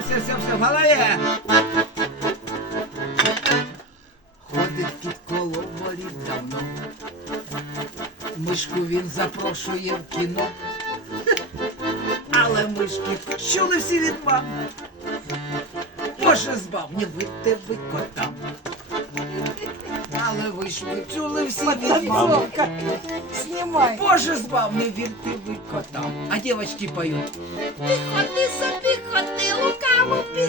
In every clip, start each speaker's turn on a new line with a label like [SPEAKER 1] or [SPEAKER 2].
[SPEAKER 1] Все, все, все, в голові. Ходить під колоборі давно. Мишку він запрошує в кіно. Але мишки чули всі від мами. Боже збав, не вийти ви котам. Але ви ж ви чули всі від.
[SPEAKER 2] Снимай.
[SPEAKER 1] Боже збав, не вірте ви котам. А дівчатки поють.
[SPEAKER 2] Ти ходи ходи,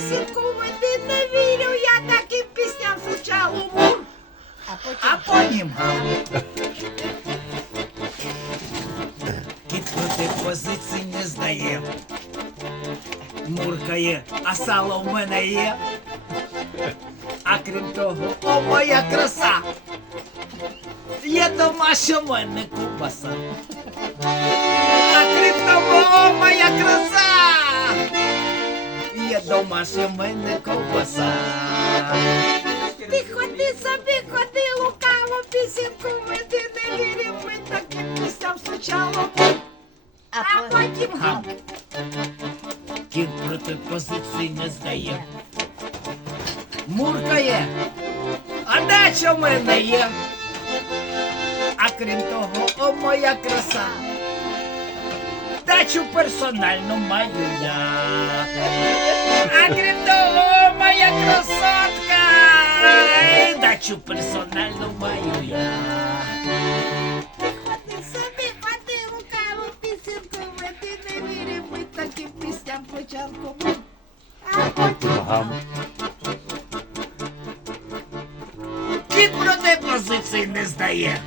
[SPEAKER 2] пісеньку веди, не вірю я таким пісням сучалу мур. А потім.
[SPEAKER 1] Кіт проти позицій не здає. Муркає, а сало в мене є. А крім того, о моя краса. Є домашня в мене кубаса. А крім того, о моя краса. Є домашня в мене ковбаса.
[SPEAKER 2] ти ходи собі, ходи, лукаву пісеньку веди, не вірю ми таким пісням сучалу мур. А потім гам.
[SPEAKER 1] Кіт проти позиції не здає. Муркає, а дача в мене є. А крім того, о моя краса. Дачу персональну маю я. І Дачу персональну маю я.
[SPEAKER 2] Ти собі, ходи, лукаву пісеньку веди, не вірю ми таким пісням початку. А потім.
[SPEAKER 1] Кіт позицій не здає.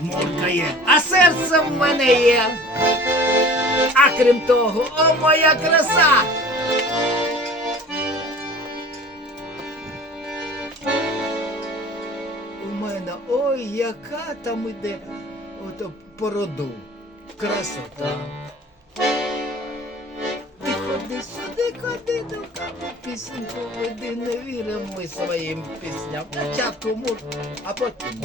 [SPEAKER 1] Муркає, а серце в мене є. А крім того, о моя краса. У мене ой, яка там іде ото породу. Красота. Ти ходи сюди, ходи до каву, пісеньку веди, не віримо ми своїм пісням. Спочатку муж, а потім.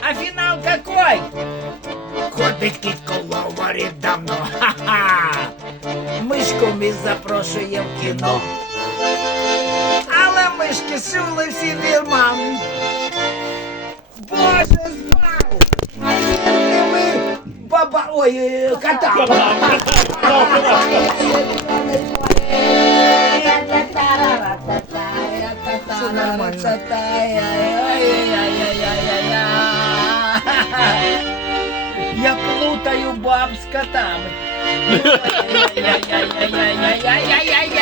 [SPEAKER 1] А фінал какой? Ходить кіт коловорить давно. Ха-ха! Мишку ми запрошує в кіно. Але мишки сюли всі вірман. Боже збав! А вірте ми баба... Ой, е, кота. Все нормально. Я плутаю баб с котами.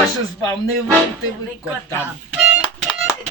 [SPEAKER 1] Боже, збав, не вийти ви котам.